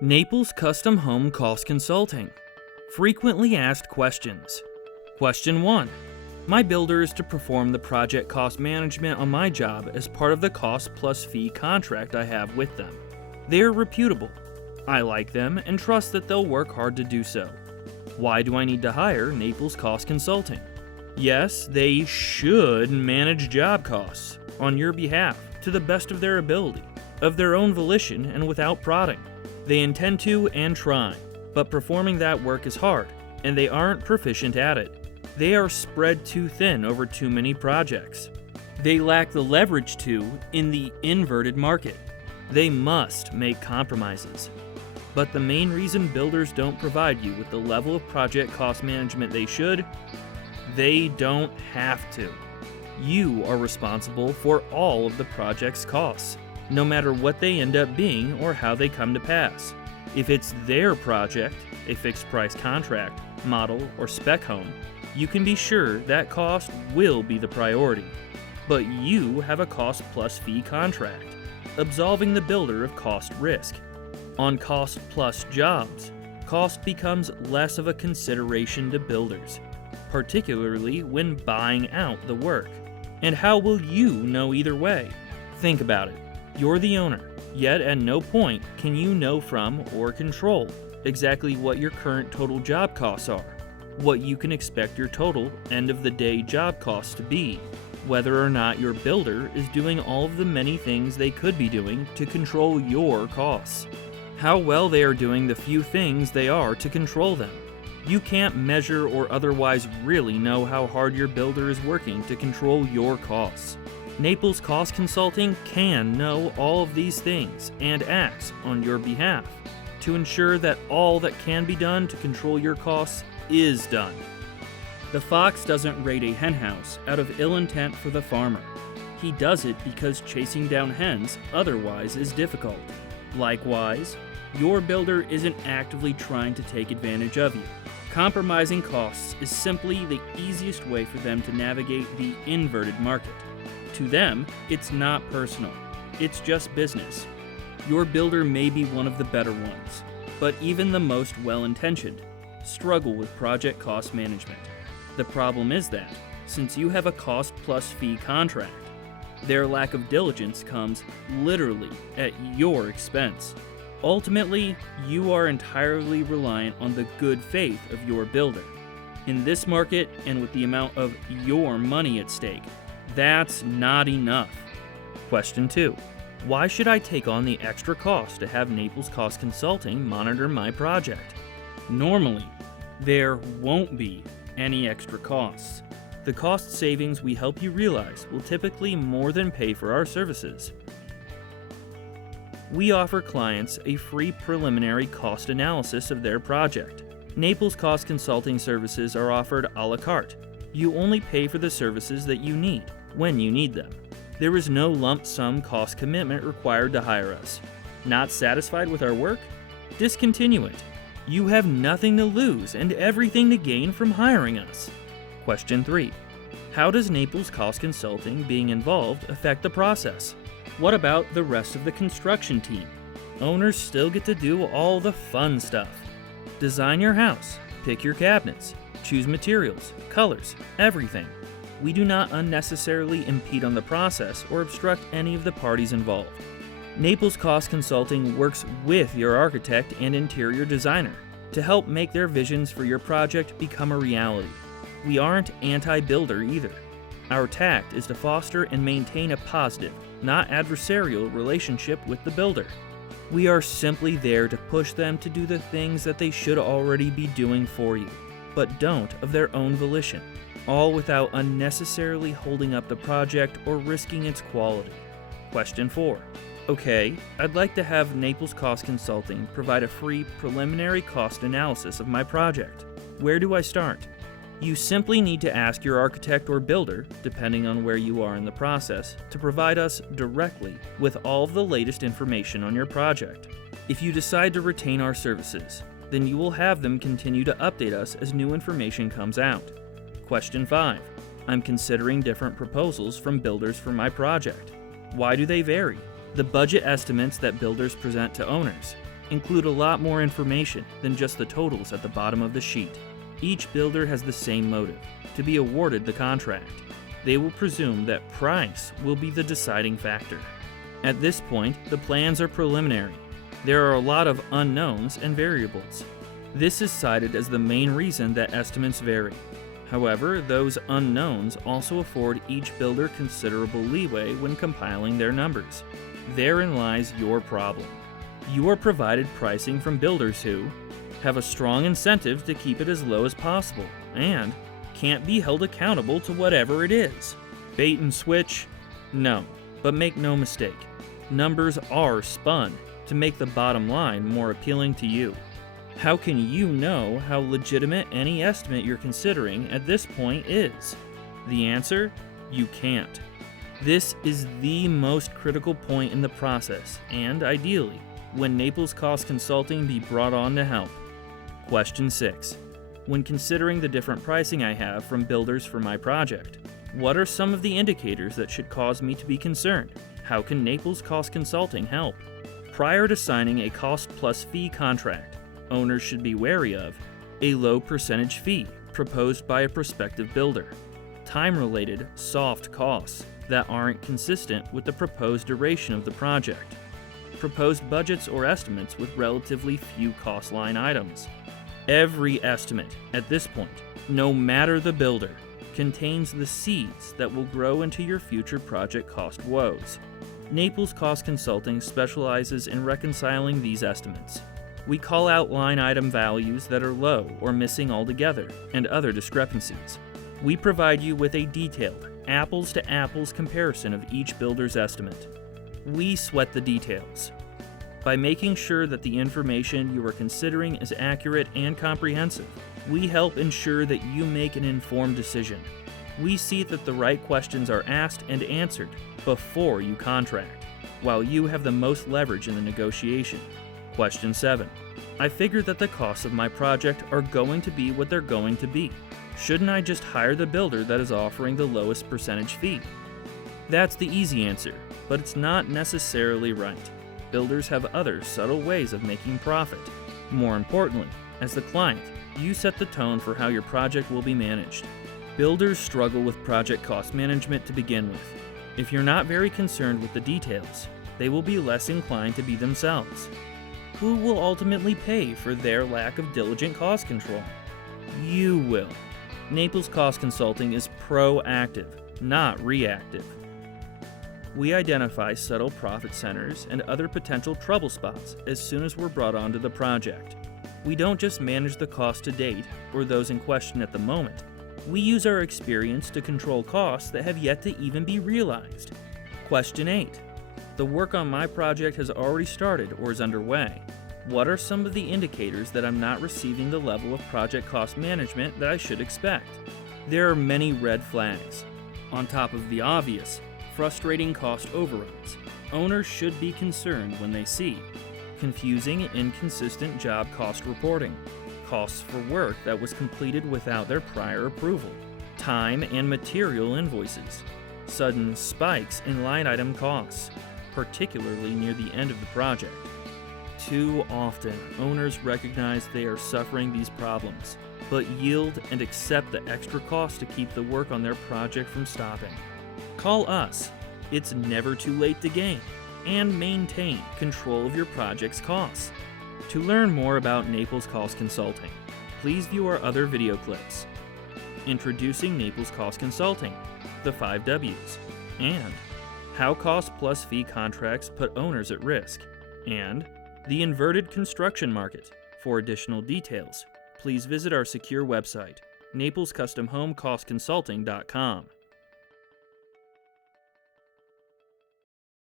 Naples Custom Home Cost Consulting. Frequently asked questions. Question 1. My builder is to perform the project cost management on my job as part of the cost plus fee contract I have with them. They are reputable. I like them and trust that they'll work hard to do so. Why do I need to hire Naples Cost Consulting? Yes, they should manage job costs on your behalf to the best of their ability, of their own volition and without prodding. They intend to and try, but performing that work is hard, and they aren't proficient at it. They are spread too thin over too many projects. They lack the leverage to in the inverted market. They must make compromises. But the main reason builders don't provide you with the level of project cost management they should, they don't have to. You are responsible for all of the project's costs, no matter what they end up being or how they come to pass. If it's their project, a fixed price contract, model, or spec home, you can be sure that cost will be the priority. But you have a cost plus fee contract, absolving the builder of cost risk. On cost plus jobs, cost becomes less of a consideration to builders, particularly when buying out the work. And how will you know either way? Think about it. You're the owner, yet at no point can you know from or control exactly what your current total job costs are, what you can expect your total end-of-the-day job costs to be, whether or not your builder is doing all of the many things they could be doing to control your costs, how well they are doing the few things they are to control them. You can't measure or otherwise really know how hard your builder is working to control your costs. Naples Cost Consulting can know all of these things and acts on your behalf to ensure that all that can be done to control your costs is done. The fox doesn't raid a henhouse out of ill intent for the farmer. He does it because chasing down hens otherwise is difficult. Likewise, your builder isn't actively trying to take advantage of you. Compromising costs is simply the easiest way for them to navigate the inverted market. To them, it's not personal. It's just business. Your builder may be one of the better ones, but even the most well-intentioned struggle with project cost management. The problem is that, since you have a cost plus fee contract, their lack of diligence comes literally at your expense. Ultimately, you are entirely reliant on the good faith of your builder. In this market, and with the amount of your money at stake, that's not enough. Question 2. Why should I take on the extra cost to have Naples Cost Consulting monitor my project? Normally, there won't be any extra costs. The cost savings we help you realize will typically more than pay for our services. We offer clients a free preliminary cost analysis of their project. Naples Cost Consulting services are offered a la carte. You only pay for the services that you need, when you need them. There is no lump sum cost commitment required to hire us. Not satisfied with our work? Discontinue it. You have nothing to lose and everything to gain from hiring us. Question 3. How does Naples Cost Consulting being involved affect the process? What about the rest of the construction team? Owners still get to do all the fun stuff. Design your house, pick your cabinets, choose materials, colors, everything. We do not unnecessarily impede on the process or obstruct any of the parties involved. Naples Cost Consulting works with your architect and interior designer to help make their visions for your project become a reality. We aren't anti-builder either. Our tact is to foster and maintain a positive, not adversarial relationship with the builder. We are simply there to push them to do the things that they should already be doing for you, but don't of their own volition, all without unnecessarily holding up the project or risking its quality. Question 4. Okay, I'd like to have Naples Cost Consulting provide a free preliminary cost analysis of my project. Where do I start? You simply need to ask your architect or builder, depending on where you are in the process, to provide us directly with all of the latest information on your project. If you decide to retain our services, then you will have them continue to update us as new information comes out. Question 5. I'm considering different proposals from builders for my project. Why do they vary? The budget estimates that builders present to owners, include a lot more information than just the totals at the bottom of the sheet. Each builder has the same motive, to be awarded the contract. They will presume that price will be the deciding factor. At this point, the plans are preliminary. There are a lot of unknowns and variables. This is cited as the main reason that estimates vary. However, those unknowns also afford each builder considerable leeway when compiling their numbers. Therein lies your problem. You are provided pricing from builders who have a strong incentive to keep it as low as possible and can't be held accountable to whatever it is. Bait and switch? No, but make no mistake. Numbers are spun to make the bottom line more appealing to you. How can you know how legitimate any estimate you're considering at this point is? The answer? You can't. This is the most critical point in the process, and ideally, when Naples Cost Consulting be brought on to help. Question 6. When considering the different pricing I have from builders for my project, what are some of the indicators that should cause me to be concerned? How can Naples Cost Consulting help? Prior to signing a cost plus fee contract, owners should be wary of a low percentage fee proposed by a prospective builder, time-related soft costs that aren't consistent with the proposed duration of the project, proposed budgets or estimates with relatively few cost line items. Every estimate at this point, no matter the builder, contains the seeds that will grow into your future project cost woes. Naples Cost Consulting specializes in reconciling these estimates. We call out line item values that are low or missing altogether and other discrepancies. We provide you with a detailed, apples-to-apples comparison of each builder's estimate. We sweat the details. By making sure that the information you are considering is accurate and comprehensive, we help ensure that you make an informed decision. We see that the right questions are asked and answered before you contract, while you have the most leverage in the negotiation. Question 7. I figure that the costs of my project are going to be what they're going to be. Shouldn't I just hire the builder that is offering the lowest percentage fee? That's the easy answer, but it's not necessarily right. Builders have other subtle ways of making profit. More importantly, as the client, you set the tone for how your project will be managed. Builders struggle with project cost management to begin with. If you're not very concerned with the details, they will be less inclined to be themselves. Who will ultimately pay for their lack of diligent cost control? You will. Naples Cost Consulting is proactive, not reactive. We identify subtle profit centers and other potential trouble spots as soon as we're brought onto the project. We don't just manage the cost to date or those in question at the moment. We use our experience to control costs that have yet to even be realized. Question 8. The work on my project has already started or is underway. What are some of the indicators that I'm not receiving the level of project cost management that I should expect? There are many red flags. On top of the obvious, frustrating cost overruns, owners should be concerned when they see confusing and inconsistent job cost reporting, costs for work that was completed without their prior approval, time and material invoices, sudden spikes in line item costs, particularly near the end of the project. Too often, owners recognize they are suffering these problems, but yield and accept the extra cost to keep the work on their project from stopping. Call us. It's never too late to gain and maintain control of your project's costs. To learn more about Naples Cost Consulting, please view our other video clips. Introducing Naples Cost Consulting, the 5 W's, and how cost plus fee contracts put owners at risk, and the inverted construction market. For additional details, please visit our secure website, naplescustomhomecostconsulting.com.